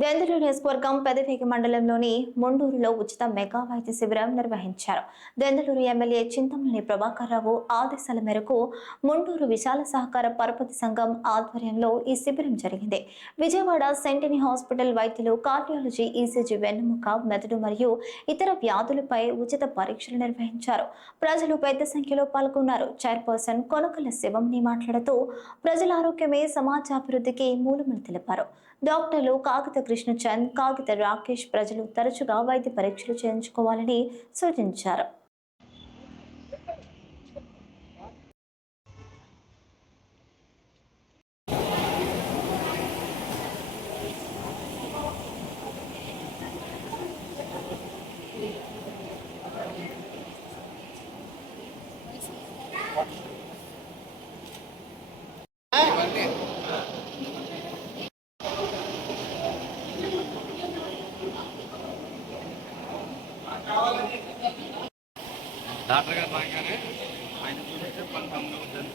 దెందులూరు నియోజకవర్గం పెదవేగి మండలంలోని ముండూరులో ఉచిత మెగా వైద్య శిబిరం నిర్వహించారు. దెందులూరు ఎమ్మెల్యే చింతమనేని ప్రభాకర్రావు ఆదేశాల మేరకు ముండూరు విశాల సహకార పరపతి సంఘం ఆధ్వర్యంలో ఈ శిబిరం జరిగింది. విజయవాడ సెంటినీ హాస్పిటల్ వైద్యులు కార్డియాలజీ, ఈసీజీ, వెన్నుముక, మెదడు మరియు ఇతర వ్యాధులపై ఉచిత పరీక్షలు నిర్వహించారు. ప్రజలు పెద్ద సంఖ్యలో పాల్గొన్నారు. చైర్పర్సన్ కొనకల శివంని మాట్లాడుతూ ప్రజల ఆరోగ్యమే సమాజాభివృద్ధికి మూలమని తెలిపారు. డాక్టర్లు కాగిత కృష్ణచంద్, కాగిత రాకేష్ ప్రజలు తరచుగా వైద్య పరీక్షలు చేయించుకోవాలని సూచించారు. డాక్టర్ గారు రాగానే ఆయన చూపించే పని కమ్ములు ఉంటుంది.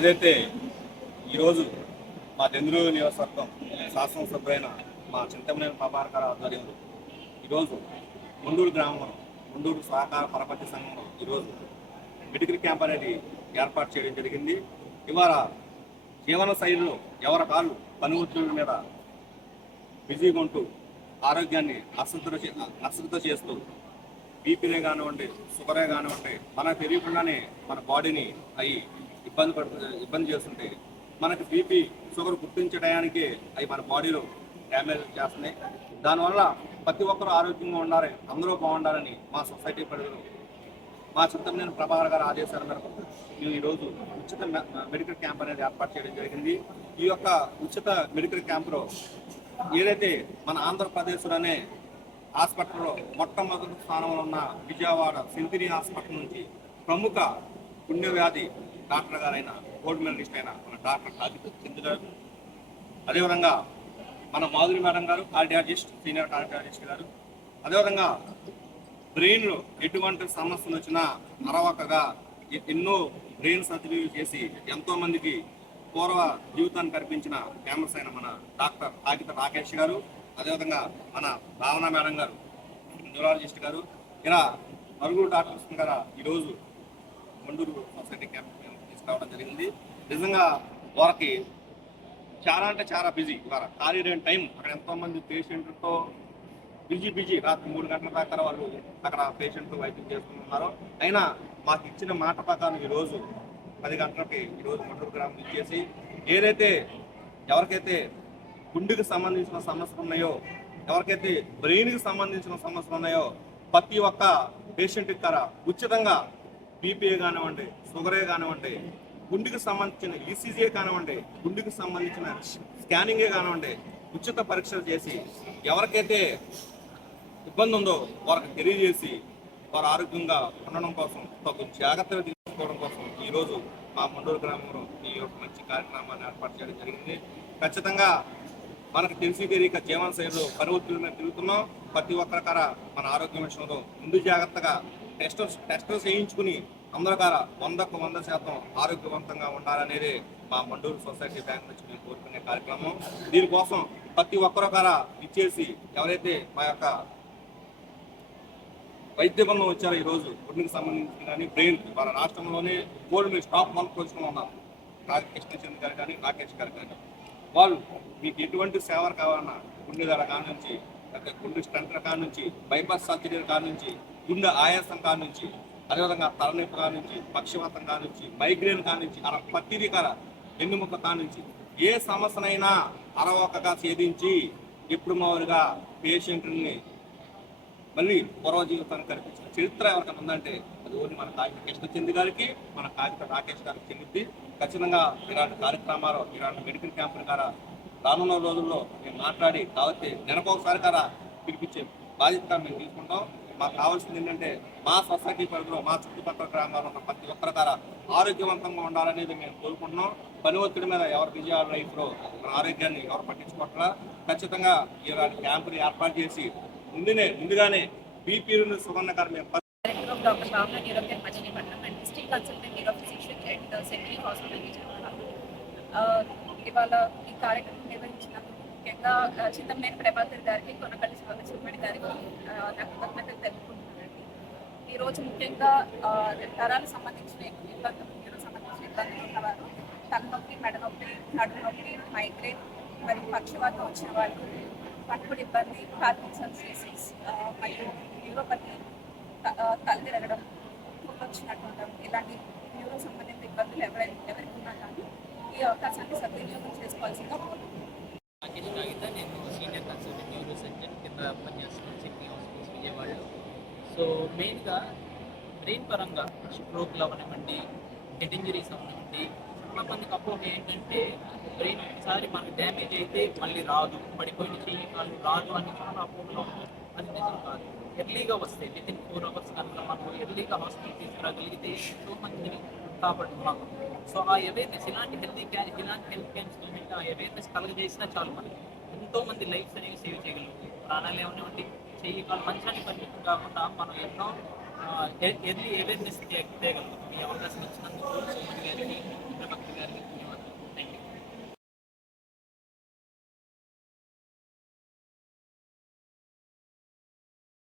ఏదైతే ఈరోజు మా దెందులూరు నియోజకవర్గం శాసనసభ్యులైన మా చింతమనేని ప్రభాకర్ ఆధ్వర్యంలో ఈరోజు ముండూరు గ్రామంలో ముండూరు సహకార పరపతి సంఘంలో ఈరోజు మెడికల్ క్యాంప్ అనేది ఏర్పాటు చేయడం జరిగింది. ఇవాళ జీవన శైలిలో ఎవరి కాళ్ళు పని ఒత్తిడి మీద బిజీగా ఉంటూ ఆరోగ్యాన్ని అశ్రద్ధ చేస్తూ బీపీనే కానివ్వండి, షుగరే కానివ్వండి, మనకు తెలియకుండానే మన బాడీని అవి ఇబ్బంది చేస్తుంటే మనకి బీపీ, షుగర్ గుర్తించడానికి అవి మన బాడీలో డ్యామేజ్ చేస్తున్నాయి. దానివల్ల ప్రతి ఒక్కరూ ఆరోగ్యంగా ఉండాలి, అందరూ బాగుండాలని మా సొసైటీ ప్రజలు మా చింతమనేని ప్రభాకర్ గారి ఆదేశాల మేరకు మేము ఈరోజు ఉచిత మెడికల్ క్యాంప్ అనేది ఏర్పాటు చేయడం జరిగింది. ఈ యొక్క ఉచిత మెడికల్ క్యాంపులో ఏదైతే మన ఆంధ్రప్రదేశ్లోనే హాస్పిటల్లో మొట్టమొదటి స్థానంలో ఉన్న విజయవాడ సెంటినీ హాస్పిటల్ నుంచి ప్రముఖ పుణ్యవ్యాధి డాక్టర్ గారైన గోల్డ్ మెడలిస్ట్ అయిన మన డాక్టర్ కాగిత చంద్ గారు, అదేవిధంగా మన మాధురి మేడం గారు కార్డియాలజిస్ట్, సీనియర్ కార్డియాలజిస్ట్ గారు, అదేవిధంగా బ్రెయిన్లో ఎటువంటి సమస్యలు వచ్చినా అరవకగా ఎన్నో బ్రెయిన్ సర్జరీలు చేసి ఎంతోమందికి పూర్వ జీవితాన్ని కల్పించిన ఫేమస్ అయిన మన డాక్టర్ కాగిత రాకేష్ గారు, అదేవిధంగా మన భావన మేడం గారు న్యూరాలజిస్ట్ గారు, ఇలా నలుగురు డాక్టర్స్ గారు ఈరోజు మండూరు సొసైటీ క్యాంప్ తీసుకురావడం జరిగింది. నిజంగా వారికి చాలా అంటే చాలా బిజీ, ఇవాళ ఖాళీ లేని టైం అక్కడ ఎంతోమంది పేషెంట్లతో బిజీ రాత్రి 3 గంటల దాకా వాళ్ళు అక్కడ పేషెంట్లు వైద్యం చేస్తున్నారు. అయినా మాకు ఇచ్చిన మాట ప్రకారం ఈరోజు 10 గంటలకి ఈరోజు మండూరు గ్రామం ఇచ్చేసి ఏదైతే ఎవరికైతే గుండెకి సంబంధించిన సమస్యలు ఉన్నాయో, ఎవరికైతే బ్రెయిన్కి సంబంధించిన సమస్యలు ఉన్నాయో ప్రతి ఒక్క పేషెంట్కి కూడా ఉచితంగా బీపీఏ కానివ్వండి, షుగరే కానివ్వండి, గుండెకి సంబంధించిన ఈసీజీ కానివ్వండి, గుండెకి సంబంధించిన స్కానింగే కానివ్వండి, ఉచిత పరీక్షలు చేసి ఎవరికైతే ఇబ్బంది ఉందో వారికి తెలియజేసి వారు ఆరోగ్యంగా ఉండడం కోసం, తగు జాగ్రత్తలు తీసుకోవడం కోసం ఈరోజు మా మండూరు గ్రామంలో ఈ యొక్క మంచి కార్యక్రమాన్ని ఏర్పాటు చేయడం జరిగింది. ఖచ్చితంగా మనకు తెలియక జీవన శైలిలో పని ఒత్తిడి మీద తిరుగుతున్నాం. ప్రతి ఒక్కరికర మన ఆరోగ్యం విషయంలో ముందు జాగ్రత్తగా టెస్టులు చేయించుకుని అందరూ గారా 100% ఆరోగ్యవంతంగా ఉండాలనేది మా మండూరు సొసైటీ బ్యాంక్ నుంచి మేము కోరుకునే కార్యక్రమం. దీనికోసం ప్రతి ఒక్కరూ గారా ఇచ్చేసి ఎవరైతే మా యొక్క వైద్య బృందం వచ్చారో ఈరోజు గుండెకి సంబంధించి కానీ బ్రెయిన్ మన రాష్ట్రంలోనే గోల్డ్ మీద స్టాప్ 1 పొజిషన్లో ఉన్నారు. కృష్ణచంద్ర గారు కానీ రాకేష్ గారు కానీ వాళ్ళు మీకు ఎటువంటి సేవలు కావాలన్నా గుండె ధర కాడ నుంచి గుండె స్టంటర్ కాడ నుంచి బైపాస్ సర్జరీ కాడ నుంచి గుండె ఆయాసం కాడ నుంచి అదేవిధంగా తలనొప్పి కాడ నుంచి పక్షవాతం కాడ నుంచి మైగ్రేన్ కాడ నుంచి అలా ప్రతిదీ కాడ వెన్నుముక్క కాడ నుంచి ఏ సమస్యనైనా అరవకగా ఛేదించి ఎప్పుడు మామూలుగా పేషెంట్ని మళ్ళీ పూర్వ జీవితాన్ని కనిపించిన చరిత్ర ఎవరికైనా ఉందంటే అది ఓన్లీ మన కాగిత కృష్ణచంద్ర గారికి మన కాగిత రాకేష్ గారికి చెందింది. ఖచ్చితంగా ఇలాంటి కార్యక్రమాలు ఇలాంటి మెడికల్ క్యాంపుల ద్వారా రానున్న రోజుల్లో మేము మాట్లాడి కాబట్టి నెలకొకసారి కదా పిలిపించే బాధ్యత మేము తీసుకుంటాం. మాకు కావాల్సింది ఏంటంటే మా సొసైటీ పరిధిలో మా చుట్టుపక్కల గ్రామాల్లో ఉన్న ప్రతి ఒక్కరి ద్వారా ఆరోగ్యవంతంగా ఉండాలనేది మేము కోరుకుంటున్నాం. పని ఒత్తిడి మీద ఎవరు విజయాలు రైతులో మన ఆరోగ్యాన్ని ఎవరు పట్టించుకోవట్లా. ఖచ్చితంగా ఇలాంటి క్యాంపుని ఏర్పాటు చేసి ముందుగానే బీపీ సుగంధ గారు మేము doctor Bhavana neurocare Machilipatnam and district consultant neurophysician and sentry hospital Vijayawada. ఇవాళ ఈ కార్యక్రమం నిర్వహించినందుకు ముఖ్యంగా చింతమనేని ప్రభాకర్ గారికి కొనకల్లి సుబ్రహ్మణ్య గారికి నాకు కృతజ్ఞతలు తెలుపుకుంటున్నానండి. ఈరోజు ముఖ్యంగా నరాలకు సంబంధించిన ఇబ్బందులు న్యూరో సంబంధించిన ఇబ్బందులు ఉన్నవారు తలనొప్పి, మెడనొప్పి, నడుము నొప్పి, మైగ్రేన్ మరియు పక్షవాతం వచ్చిన వాళ్ళు, పట్టుకుడి ఇబ్బంది, పార్కిన్సన్స్ డిసీజ్ మరియు న్యూరోపతి, తల తిరగడం, వచ్చినట్టు ఉండడం ఇలాంటి న్యూరో సంబంధిత ఇబ్బందులు ఎవరికి ఉన్నా కానీ ఈ అవకాశాన్ని సద్వినియోగం చేసుకోవాల్సిందిగా కోరుకుంటున్నాను. నేను సీనియర్ కన్సల్టెంట్ న్యూరో సర్జన్ కింద పనిచేస్తున్నాను సిటీ హాస్పిటల్స్ విజయవాడలో. సో మెయిన్గా బ్రెయిన్ పరంగా స్ట్రోక్లు అవనివ్వండి, హెడ్ ఇంజరీస్ అవనివ్వండి, చాలా మందికి అపోహ ఏంటంటే బ్రెయిన్ ఒకసారి మనకి డ్యామేజ్ అయితే మళ్ళీ రాదు, పడిపోయిన చెయ్యి కాళ్ళు రాదు అని చాలా అపోహలో ఉంది. అది నిజం కాదు. ఎర్లీగా వస్తాయి, వితిన్ 4 hours కనుక మనం ఎర్లీగా హాస్పిటల్ తీసుకురాగలిగితే ఎంతో మందిని కాపాడుతున్నాం. సో ఆ అవేర్నెస్ ఇలాంటి హెల్త్ క్యాంప్స్ ఆ అవేర్నెస్ కలగజేసినా చాలు మనకి ఎంతో మంది లైఫ్స్ అనేవి సేవ్ చేయగలుగుతాయి. ప్రాణాలు ఏమన్నా చెయ్యి కాళ్ళు మంచాన్ని పరిమితం కాకుండా మనం ఎన్నో ఎర్లీ అవేర్నెస్ తేగలుగుతాం.